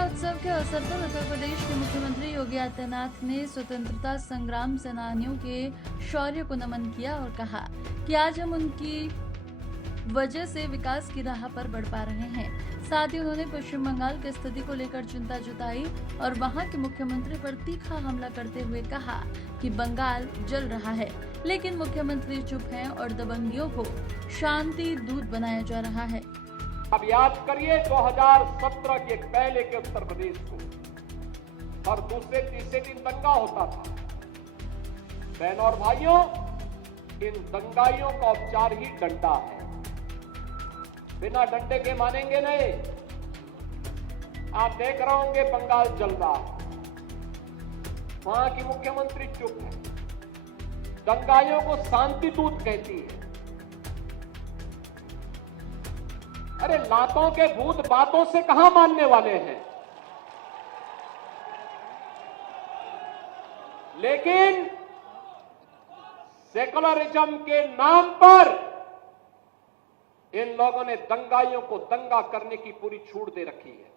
विजय उत्सव के अवसर पर उत्तर प्रदेश के मुख्यमंत्री योगी आदित्यनाथ ने स्वतंत्रता संग्राम सेनानियों के शौर्य को नमन किया और कहा कि आज हम उनकी वजह से विकास की राह पर बढ़ पा रहे हैं। साथ ही उन्होंने पश्चिम बंगाल की स्थिति को लेकर चिंता जताई और वहां के मुख्यमंत्री पर तीखा हमला करते हुए कहा कि बंगाल जल रहा है, लेकिन मुख्यमंत्री चुप हैं और दबंगियों को शांति दूत बनाया जा रहा है। अब याद करिए 2017 के पहले के उत्तर प्रदेश को, और दूसरे तीसरे दिन दंगा होता था। बहनों और भाइयों, इन दंगाइयों का उपचार ही डंडा है। बिना डंडे के मानेंगे नहीं। आप देख रहे होंगे बंगाल जल रहा है, वहां की मुख्यमंत्री चुप है, दंगाइयों को शांति दूत कहती है। अरे लातों के भूत बातों से कहां मानने वाले हैं। लेकिन सेकुलरिज्म के नाम पर इन लोगों ने दंगाइयों को दंगा करने की पूरी छूट दे रखी है।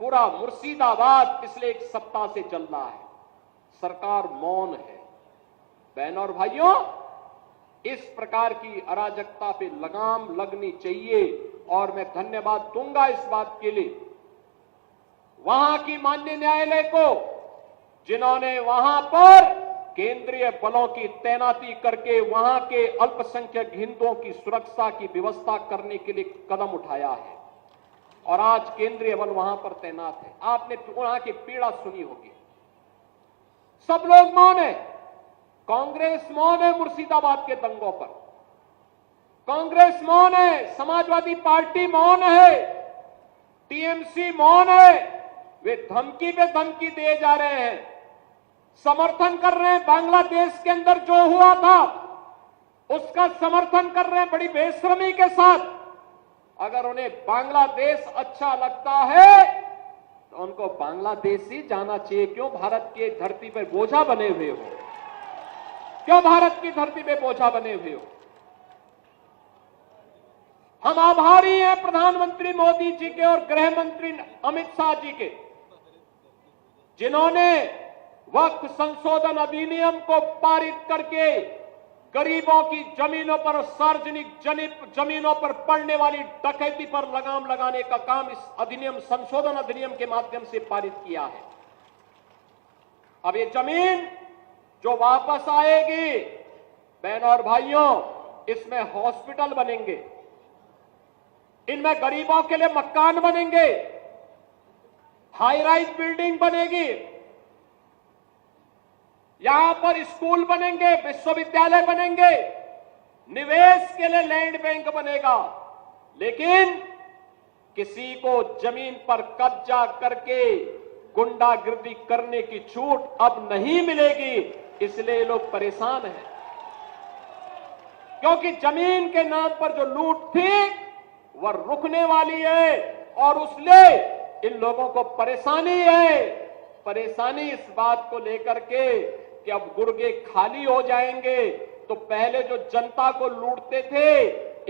पूरा मुर्शिदाबाद पिछले एक सप्ताह से चल रहा है, सरकार मौन है। बहनों और भाइयों, इस प्रकार की अराजकता पे लगाम लगनी चाहिए और मैं धन्यवाद दूंगा इस बात के लिए वहां की माननीय न्यायालय को, जिन्होंने वहां पर केंद्रीय बलों की तैनाती करके वहां के अल्पसंख्यक हिंदुओं की सुरक्षा की व्यवस्था करने के लिए कदम उठाया है और आज केंद्रीय बल वहां पर तैनात है। आपने वहां की पीड़ा सुनी होगी। सब लोग मौन है। कांग्रेस मौन है मुर्शिदाबाद के दंगों पर, कांग्रेस मौन है, समाजवादी पार्टी मौन है, टीएमसी मौन है। वे धमकी पे धमकी दिए जा रहे हैं, समर्थन कर रहे हैं। बांग्लादेश के अंदर जो हुआ था उसका समर्थन कर रहे हैं बड़ी बेशर्मी के साथ। अगर उन्हें बांग्लादेश अच्छा लगता है तो उनको बांग्लादेश ही जाना चाहिए। क्यों भारत की धरती पर बोझा बने हुए हो? क्यों भारत की धरती पे बोझा बने हुए हो? हम आभारी हैं प्रधानमंत्री मोदी जी के और गृह मंत्री अमित शाह जी के, जिन्होंने वक्फ संशोधन अधिनियम को पारित करके गरीबों की जमीनों पर, सार्वजनिक जमीनों पर पड़ने वाली डकैती पर लगाम लगाने का काम इस अधिनियम, संशोधन अधिनियम के माध्यम से पारित किया है। अब ये जमीन जो वापस आएगी, बहनों और भाइयों, इसमें हॉस्पिटल बनेंगे, इनमें गरीबों के लिए मकान बनेंगे, हाई राइज बिल्डिंग बनेगी, यहां पर स्कूल बनेंगे, विश्वविद्यालय बनेंगे, निवेश के लिए लैंड बैंक बनेगा। लेकिन किसी को जमीन पर कब्जा करके गुंडागिर्दी करने की छूट अब नहीं मिलेगी। इसलिए लोग परेशान हैं, क्योंकि जमीन के नाम पर जो लूट थी वह रुकने वाली है और उसलिए इन लोगों को परेशानी है। परेशानी इस बात को लेकर के कि अब गुर्गे खाली हो जाएंगे। तो पहले जो जनता को लूटते थे,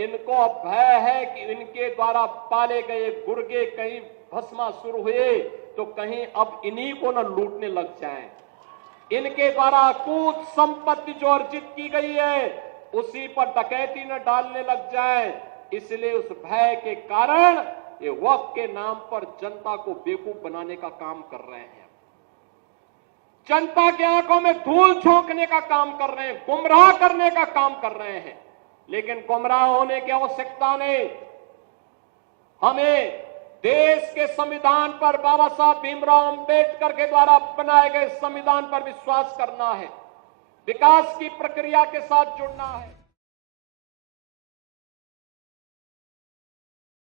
इनको अब भय है कि इनके द्वारा पाले गए गुर्गे कहीं भस्मासुर हुए तो कहीं अब इन्हीं को न लूटने लग जाएं। इनके द्वारा अकूत संपत्ति जो अर्जित की गई है उसी पर डकैती न डालने लग जाए। इसलिए उस भय के कारण ये वक्फ के नाम पर जनता को बेवकूफ बनाने का काम कर रहे हैं, जनता की आंखों में धूल झोंकने का काम कर रहे हैं, गुमराह करने का काम कर रहे हैं। लेकिन गुमराह होने की आवश्यकता नहीं। हमें देश के संविधान पर, बाबा साहब भीमराव अंबेडकर के द्वारा बनाए गए संविधान पर विश्वास करना है, विकास की प्रक्रिया के साथ जुड़ना है।